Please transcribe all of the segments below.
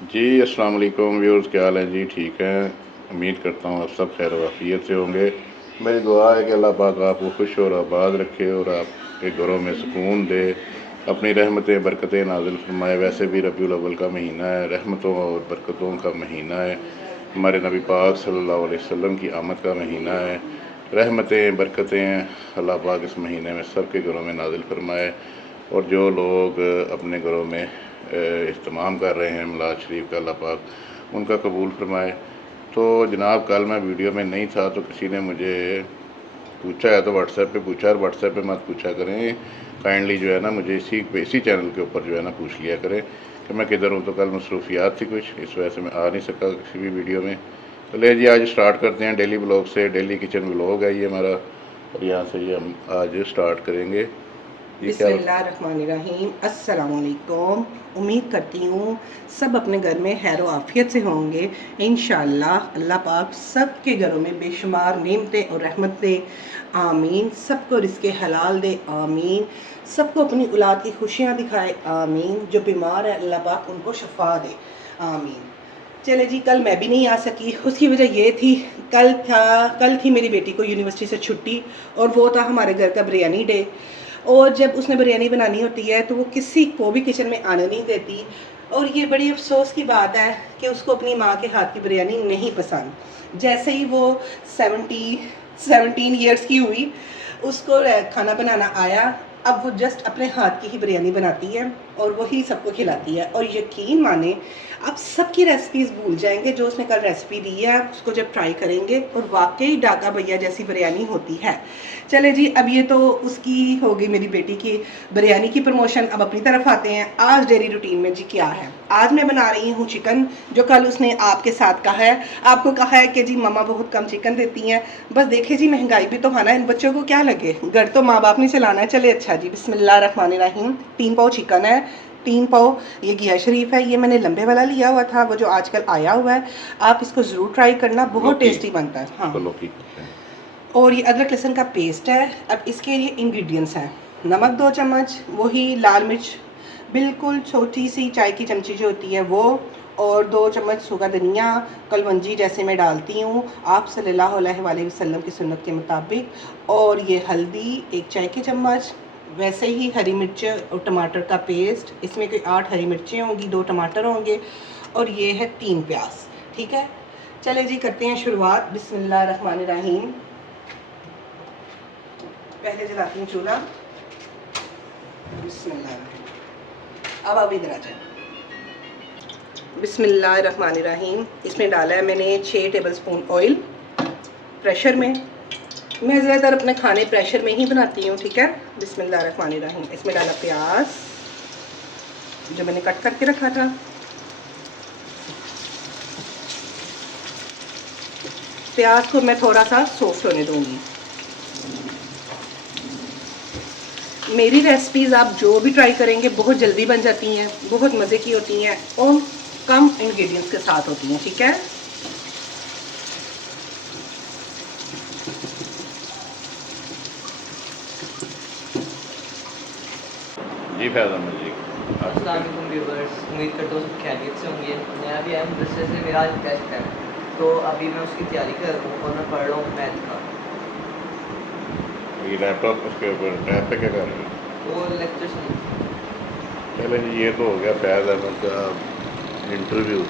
जी अस्सलाम वालेकुम व्यूअर्स, क्या हाल है जी? ठीक हैं। उम्मीद करता हूँ आप सब खैर वाफियत से होंगे। मेरी दुआ है कि अल्लाह पाक आपको खुश और आबाद रखे और आपके घरों में सुकून दे, अपनी रहमतें बरकतें नाज़िल फरमाए। वैसे भी रबीउल अव्वल का महीना है, रहमतों और बरकतों का महीना है। हमारे नबी पाक सल्लल्लाहु अलैहि वसल्लम की आमद का महीना है। रहमतें बरकतें अल्लाह पाक इस महीने में सब के घरों में नाज़िल फरमाए। और जो लोग अपने घरों में इस्तेमाम कर रहे हैं मिलाद शरीफ का, अल्लाह पाक उनका कबूल फरमाए। तो जनाब, कल मैं वीडियो में नहीं था तो किसी ने मुझे पूछा है, तो व्हाट्सएप पे पूछा, और व्हाट्सएप पे मत पूछा करें काइंडली, जो है ना, मुझे इसी चैनल के ऊपर जो है ना पूछ लिया करें कि मैं किधर हूँ। तो कल मसरूफियात थी कुछ, इस वजह से मैं आ नहीं सका किसी भी वीडियो में। तो ले जी, आज स्टार्ट करते हैं डेली ब्लॉग से। डेली किचन ब्लॉग है ये हमारा, और यहाँ से ये हम आज स्टार्ट करेंगे। ये क्या बिस्मिल्लाहिर्रहमानिर्रहीम। अस्सलाम वालेकुम। उम्मीद करती हूँ सब अपने घर में खैर आफियत से होंगे। इंशाअल्लाह अल्लाह पाक सब के घरों में बेशुमार नेमतें और रहमत दे, आमीन। सबको रिज़्क़े हलाल दे, आमीन। सबको अपनी औलाद की खुशियाँ दिखाए, आमीन। जो बीमार है अल्लाह पाक उनको शफा दे, आमीन। चले जी, कल मैं भी नहीं आ सकी। उसकी वजह ये थी, कल थी मेरी बेटी को यूनिवर्सिटी से छुट्टी, और वो था हमारे घर का बिरयानी डे। और जब उसने बिरयानी बनानी होती है तो वो किसी को भी किचन में आने नहीं देती। और ये बड़ी अफसोस की बात है कि उसको अपनी माँ के हाथ की बिरयानी नहीं पसंद। जैसे ही वो 17 ईयर्स की हुई, उसको खाना बनाना आया। अब वो जस्ट अपने हाथ की ही बिरयानी बनाती है और वही सबको खिलाती है। और यकीन माने, आप सबकी रेसिपीज़ भूल जाएंगे। जो उसने कल रेसिपी दी है उसको जब ट्राई करेंगे, और वाकई डाका भैया जैसी बिरयानी होती है। चले जी, अब ये तो उसकी होगी, मेरी बेटी की बिरयानी की प्रमोशन। अब अपनी तरफ आते हैं। आज डेली रूटीन में जी क्या है। आज मैं बना रही हूँ चिकन, जो कल उसने आपके साथ कहा है, आपको कहा है कि जी मम्मा बहुत कम चिकन देती हैं। बस देखे जी, महंगाई भी तो है ना, इन बच्चों को क्या लगे, घर तो माँ बाप ने चलाना है। चले अच्छा जी, बिस्मिल्लाहिर्रहमानिर्रहीम। 3 पाव चिकन है, 3 पाव ये घिया शरीफ है। ये मैंने लंबे वाला लिया हुआ था, वो जो आजकल आया हुआ है। आप इसको ज़रूर ट्राई करना, बहुत लौकी, टेस्टी बनता है। इसको हाँ। लौकी कहते हैं। और ये अदरक लहसुन का पेस्ट है। अब इसके लिए इंग्रेडिएंट्स हैं: नमक 2 चम्मच, वही लाल मिर्च बिल्कुल छोटी सी चाय की चमची जो होती है वो, और 2 चम्मच सूखा धनिया, कलवंजी जैसे मैं डालती हूँ आप सल्लल्लाहु अलैहि वसल्लम की सुन्नत के मुताबिक। और ये हल्दी 1 चाय की चम्मच, वैसे ही हरी मिर्च और टमाटर का पेस्ट, इसमें कोई 8 हरी मिर्चें होंगी, 2 टमाटर होंगे, और ये है 3 प्याज। ठीक है, चले जी करते हैं शुरुआत। बिस्मिल्लाहिर्रहमानिर्रहीम। पहले जलाती हूँ चूल्हा। बिस्मिल्लाह। अब आप इधर आ जाए। बिस्मिल्लाहिर्रहमानिर्रहीम। इसमें डाला है मैंने 6 टेबल स्पून ऑयल, प्रेशर में। मैं ज़्यादातर अपने खाने प्रेशर में ही बनाती हूँ। ठीक है, बिस्मिल्लाहिर्रहमानिर्रहीम। इसमें डाला प्याज जो मैंने कट करके रखा था। प्याज को मैं थोड़ा सा सॉफ्ट होने दूँगी। मेरी रेसिपीज़ आप जो भी ट्राई करेंगे बहुत जल्दी बन जाती हैं, बहुत मज़े की होती हैं, और कम इंग्रेडिएंट्स के साथ होती हैं। ठीक है, जी फैज़ अहमद जी। अस्सलाम वालेकुम व्यूवर्स, उम्मीद करता हूँ सब खैरियत से होंगे। मैं अभी आया मदरसे से, मेरा आज टेस्ट है, तो अभी मैं उसकी तैयारी कर रहा हूँ और मैं पढ़ रहा हूँ मैथ का। ये लैपटॉप उसके ऊपर टैब पे क्या कर रहे हैं? वो लेक्चर सुन। चले जी, ये तो हो गया फैज़ अहमद का इंटरव्यू।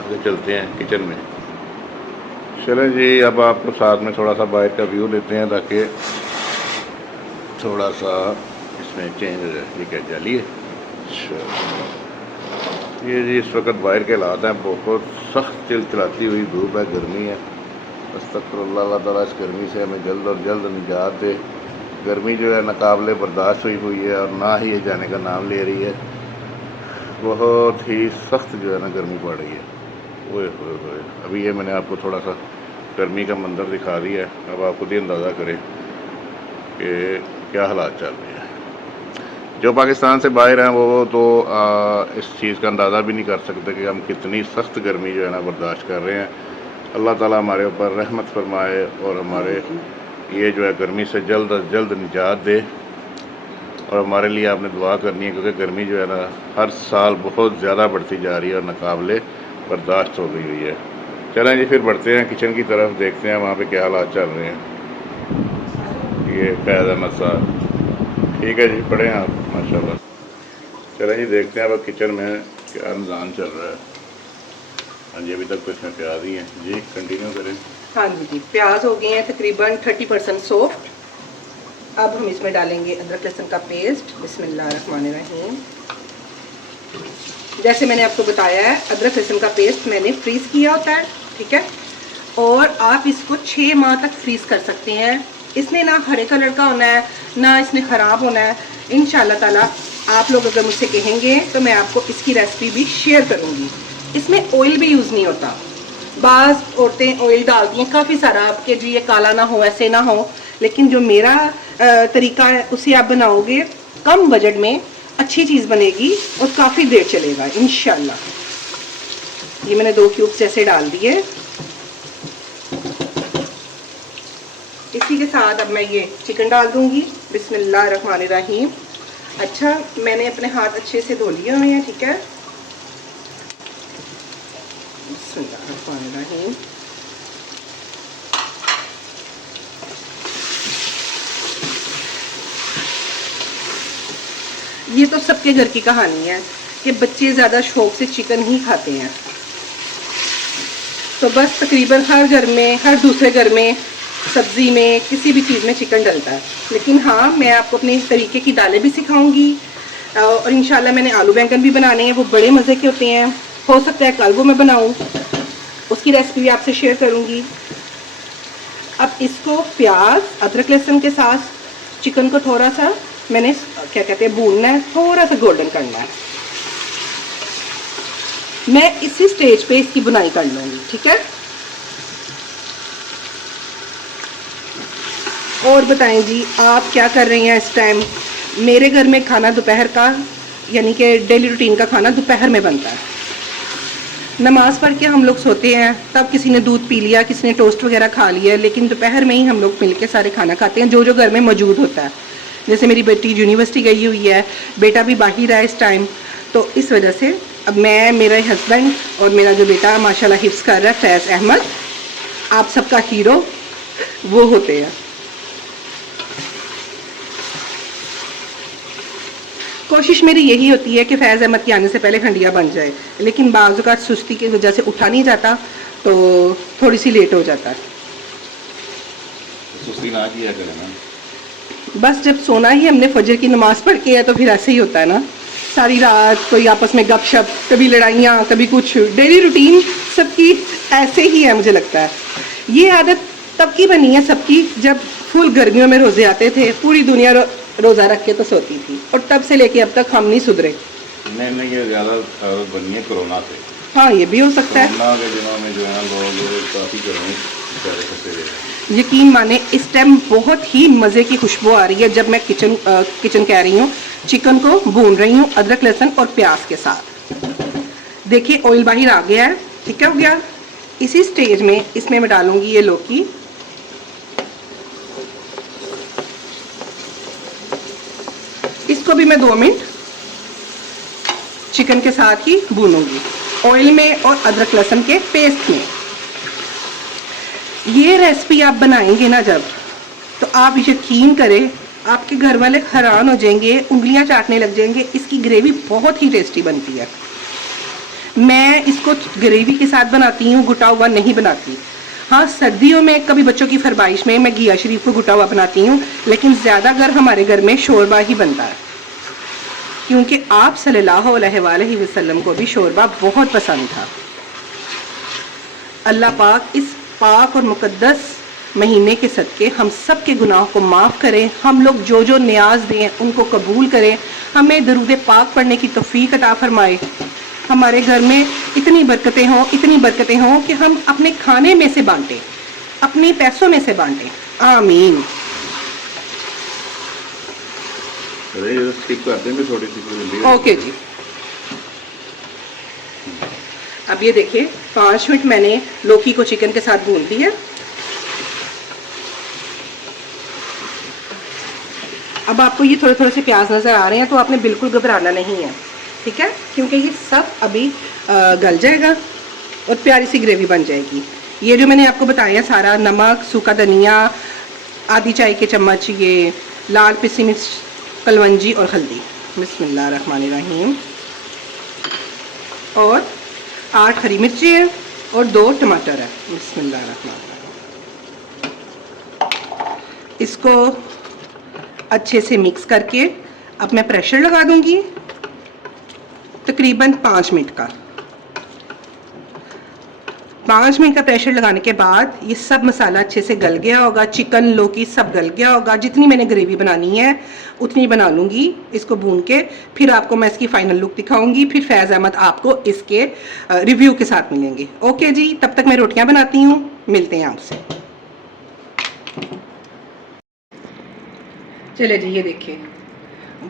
आगे चलते हैं किचन में। चलें जी, अब आपको साथ में थोड़ा सा बाहर का व्यू लेते हैं ताकि थोड़ा सा इसमें चेंज हो जाए। ये क्या जाली है? अच्छा, ये जी इस वक्त बाहर के हालात हैं, बहुत सख्त चिलचिलाती हुई धूप है, गर्मी है। अस्तगफिरुल्लाह, अल्लाह ताला इस गर्मी से हमें जल्द और जल्द निजात दे। गर्मी जो है नाकाबिले बर्दाश्त हुई है, और ना ही ये जाने का नाम ले रही है। बहुत ही सख्त जो है ना गर्मी पड़ रही है। ओए होए होए, अभी ये मैंने आपको थोड़ा सा गर्मी का मंजर दिखा दिया है। अब आप खुद ही अंदाज़ा करें कि क्या हालात चल रहे हैं। जो पाकिस्तान से बाहर हैं वो तो इस चीज़ का अंदाज़ा भी नहीं कर सकते कि हम कितनी सख्त गर्मी जो है ना बर्दाश्त कर रहे हैं। अल्लाह ताला हमारे ऊपर रहमत फरमाए और हमारे आमीन। ये जो है गर्मी से जल्द अज जल्द निजात दे। और हमारे लिए आपने दुआ करनी है, क्योंकि गर्मी जो है ना हर साल बहुत ज़्यादा बढ़ती जा रही है और नाकाबिले बर्दाश्त हो गई हुई है। चलें जी, फिर बढ़ते हैं किचन की तरफ, देखते हैं वहाँ पे क्या हालात चल रहे हैं। ये फैज़ अहमद साहब, ठीक है जी, पढ़ें आप माशाल्लाह। चलें जी, देखते हैं अब किचन में क्या निज़ाम चल रहा है। हाँ जी, अभी तक तो इसमें प्याज ही हैं जी, कंटिन्यू करें। हाँ जी, प्याज हो गए हैं तकरीबन 30% सॉफ्ट। अब हम इसमें डालेंगे अदरक लहसुन का पेस्ट। बिस्मिल्लाहिर्रहमानिर्रहीम। जैसे मैंने आपको बताया है, अदरक लहसुन का पेस्ट मैंने फ्रीज़ किया होता है, ठीक है। और आप इसको 6 माह तक फ्रीज़ कर सकते हैं। इसने ना हरे कलर का होना है, ना इसने ख़राब होना है। इंशाल्लाह ताला आप लोग अगर मुझसे कहेंगे तो मैं आपको इसकी रेसिपी भी शेयर करूँगी। इसमें ऑयल भी यूज़ नहीं होता। बाज़ औरतें ऑयल डालती हैं काफ़ी सारा, आपके जी ये काला ना हो, ऐसे ना हो, लेकिन जो मेरा तरीका है उसे आप बनाओगे कम बजट में अच्छी चीज़ बनेगी और काफ़ी देर चलेगा इंशाल्लाह। ये मैंने 2 क्यूब्स जैसे डाल दिए। इसी के साथ अब मैं ये चिकन डाल दूंगी। बिस्मिल्लाहिर्रहमानिर्रहीम। अच्छा, मैंने अपने हाथ अच्छे से धो लिए हुए हैं, ठीक है। बिस्मिल्लाहिर्रहमानिर्रहीम। ये तो सबके घर की कहानी है कि बच्चे ज़्यादा शौक से चिकन ही खाते हैं। तो बस तकरीबन हर घर में, हर दूसरे घर में, सब्ज़ी में, किसी भी चीज़ में चिकन डलता है। लेकिन हाँ, मैं आपको अपने तरीके की दालें भी सिखाऊंगी और इंशाल्लाह मैंने आलू बैंगन भी बनाने हैं, वो बड़े मज़े के होते हैं। हो सकता है कल वो मैं बनाऊँ, उसकी रेसिपी भी आपसे शेयर करूँगी। अब इसको प्याज अदरक लहसुन के साथ चिकन को थोड़ा सा मैंने क्या कहते हैं भूनना है, थोड़ा सा गोल्डन करना है। मैं इसी स्टेज पे इसकी बुनाई कर लूँगी, ठीक है। और बताएं जी, आप क्या कर रही हैं इस टाइम। मेरे घर में खाना दोपहर का, यानी कि डेली रूटीन का खाना दोपहर में बनता है। नमाज़ पढ़ के हम लोग सोते हैं, तब किसी ने दूध पी लिया, किसी ने टोस्ट वगैरह खा लिया, लेकिन दोपहर में ही हम लोग मिल के सारे खाना खाते हैं, जो जो घर में मौजूद होता है। जैसे मेरी बेटी यूनिवर्सिटी गई हुई है, बेटा भी बाहर है इस टाइम, तो इस वजह से अब मैं, मेरे हस्बैंड और मेरा जो बेटा माशाल्लाह हिफ्ज़ कर रहा है, फैज़ अहमद, आप सबका हीरो वो होते हैं। कोशिश मेरी यही होती है कि फैज़ अहमद के आने से पहले हंडिया बन जाए, लेकिन बाज़ औक़ात सुस्ती की वजह से उठा नहीं जाता, तो थोड़ी सी लेट हो जाता है। सुस्ती ना किया करें ना, बस जब सोना ही हमने फजर की नमाज़ पढ़ के है तो फिर ऐसे ही होता है ना, सारी रात कोई आपस में गपशप, कभी लड़ाइयाँ, कभी कुछ, डेली रूटीन सबकी ऐसे ही है। मुझे लगता है ये आदत तब की बनी है सबकी, जब फुल गर्मियों में रोज़े आते थे, पूरी दुनिया रोज़ा रख के तो सोती थी, और तब से लेके अब तक हम नहीं सुधरे। नहीं, ये ज़्यादा आदत बनी है कोरोना से। हाँ, ये भी हो सकता है। कोरोना के दिनों में जो है लोग काफ़ी गर्मी बेचारे फंसे हुए हैं। यकीन माने इस टाइम बहुत ही मज़े की खुशबू आ रही है जब मैं किचन कह रही हूँ, चिकन को भून रही हूँ अदरक लहसुन और प्याज के साथ। देखिए ऑयल बाहर आ गया है, ठीक है, हो गया। इसी स्टेज में इसमें मैं डालूंगी ये लौकी। इसको भी मैं 2 मिनट चिकन के साथ ही भूनूंगी, ऑयल में और अदरक लहसुन के पेस्ट में। ये रेसिपी आप बनाएंगे ना जब, तो आप यकीन करें आपके घर वाले हैरान हो जाएंगे, उंगलियां चाटने लग जाएंगे। इसकी ग्रेवी बहुत ही टेस्टी बनती है। मैं इसको ग्रेवी के साथ बनाती हूँ, घुटा हुआ नहीं बनाती। हाँ, सर्दियों में कभी बच्चों की फरमाइश में मैं घिया शरीफ को घुटा हुआ बनाती हूँ, लेकिन ज़्यादा अगर हमारे घर में शोरबा ही बनता है, क्योंकि आप सल्लल्लाहु अलैहि वसल्लम को भी शोरबा बहुत पसंद था। अल्लाह पाक इस पाक और मुकद्दस महीने के सदके हम सब के गुनाहों को माफ़ करें, हम लोग जो जो न्याज दें उनको कबूल करें, हमें दरूद पाक पढ़ने की तौफीक अता फरमाए, हमारे घर में इतनी बरकतें हों कि हम अपने खाने में से बांटें, अपने पैसों में से बांटें, आमीन। स्किप कर देंगे थोड़ी सी। ओके जी। अब ये देखिए 5 मिनट मैंने लौकी को चिकन के साथ भून दिया। अब अब आपको ये थोड़े थोड़े से प्याज नज़र आ रहे हैं, तो आपने बिल्कुल घबराना नहीं है, ठीक है, क्योंकि ये सब अभी गल जाएगा और प्यारी सी ग्रेवी बन जाएगी। ये जो मैंने आपको बताया सारा, नमक, सूखा धनिया, आधी चाय के चम्मच ये लाल पिसी मिर्च, कलवंजी और हल्दी, बिस्मिल्लाहिर्रहमानिर्रहीम, और 8 हरी मिर्ची है और 2 टमाटर है, बिस्मिल्लाहिर्रहमानिर्रहीम। इसको अच्छे से मिक्स करके अब मैं प्रेशर लगा दूंगी तकरीबन 5 मिनट का। 5 मिनट का प्रेशर लगाने के बाद ये सब मसाला अच्छे से गल गया होगा, चिकन, लौकी सब गल गया होगा। जितनी मैंने ग्रेवी बनानी है उतनी बना लूँगी इसको भून के, फिर आपको मैं इसकी फाइनल लुक दिखाऊंगी, फिर फैज़ अहमद आपको इसके रिव्यू के साथ मिलेंगे। ओके जी, तब तक मैं रोटियां बनाती हूँ, मिलते हैं आपसे। चले जी, ये देखिए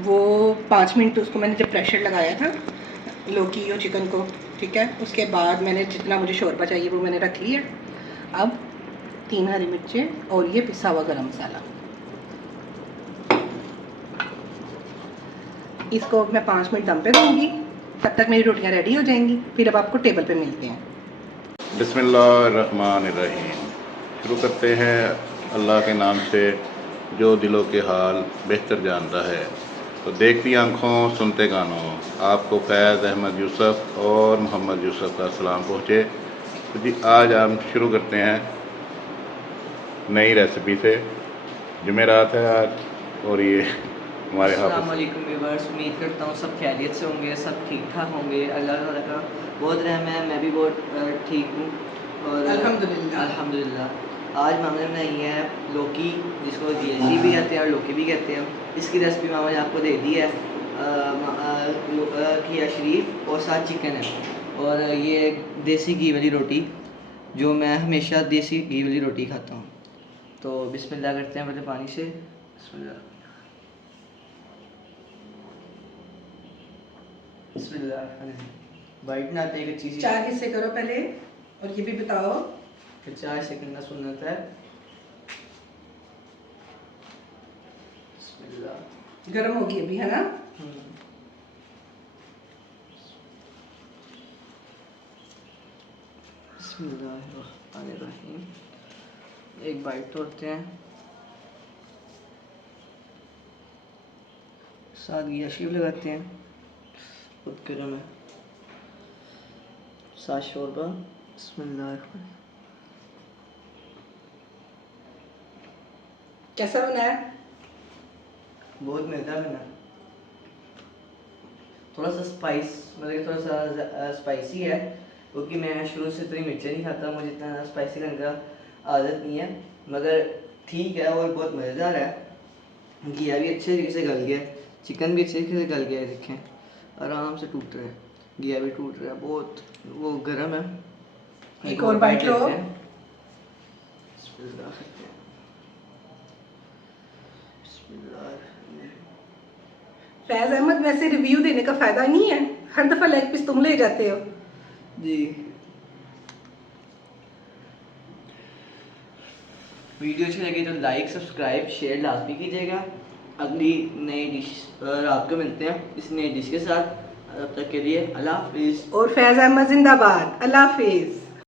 वो 5 मिनट उसको मैंने जब प्रेशर लगाया था लौकी और चिकन को, ठीक है, उसके बाद मैंने जितना मुझे शोरबा चाहिए वो मैंने रख लिया। अब 3 हरी मिर्चें और ये पिसा हुआ गरम मसाला, इसको मैं 5 मिनट दम पे दूंगी, तब तक मेरी रोटियां रेडी हो जाएंगी, फिर अब आपको टेबल पे मिलते हैं। बिस्मिल्लाहिर्रहमानिर्रहीम। शुरू करते हैं अल्लाह के नाम से जो दिलों के हाल बेहतर जानता है। तो देखती आंखों सुनते कानों, आपको फैज़ अहमद यूसुफ और मोहम्मद यूसुफ का सलाम पहुँचे। तो जी आज हम शुरू करते हैं नई रेसिपी से। जुमेरात है आज और ये हमारे अस्सलाम हाफ़िज़। वालेकुम व्यूअर्स, उम्मीद करता हूँ सब खैरियत से होंगे, सब ठीक ठाक होंगे। अल्लाह ताला का बहुत रहम है, मैं भी बहुत ठीक हूँ और अल्हम्दुलिल्लाह। आज मामा ने बनाई है लौकी, जिसको जीएसी भी कहते हैं और लौकी भी कहते हैं। इसकी रेसिपी मामा ने आपको दे दी है, किया शरीफ और साथ चिकन है। और ये देसी घी वाली रोटी, जो मैं हमेशा देसी घी वाली रोटी खाता हूँ। तो बिस्मिल्लाह करते हैं पहले पानी से। बिस्मिल्लाह बाइट ना आते एक चीज़ 4 हिस्से करो पहले, और ये भी बताओ कि 4 सेकंड का सुन्नत है। बिस्मिल्लाह। गर्म होगी अभी, है ना? बिस्मिल्लाहिर्रहमानिर्रहीम। एक बाइट तोड़ते हैं, साथ घी अशीब लगाते हैं, खुद गर्म है, साथ शोरबा। बिस्मिल्लाह। कैसा बना है? बहुत मज़ेदार बना, थोड़ा सा स्पाइस, मतलब थोड़ा सा स्पाइसी है, क्योंकि मैं शुरू से इतनी मिर्चें नहीं खाता, मुझे इतना स्पाइसी करने का आदत नहीं है, मगर ठीक है और बहुत मज़ेदार है। घिया भी अच्छे तरीके से गल गया, चिकन भी अच्छे तरीके से गल गया है, देखें आराम से टूट रहा है, घिया भी टूट रहा है, बहुत वो गर्म है। एक और बाइट लो। फैज़ अहमद, वैसे रिव्यू देने का फायदा नहीं है, हर दफा लेग पीस तुम ले जाते हो। जी, वीडियो अच्छी लगी तो लाइक, सब्सक्राइब, शेयर लाजमी कीजिएगा। अगली नई डिश रात को मिलते हैं इस नई डिश के साथ। तब तक के लिए अल्लाह हाफिज़। और फैज़ अहमद जिंदाबाद। अल्लाह हाफिज़।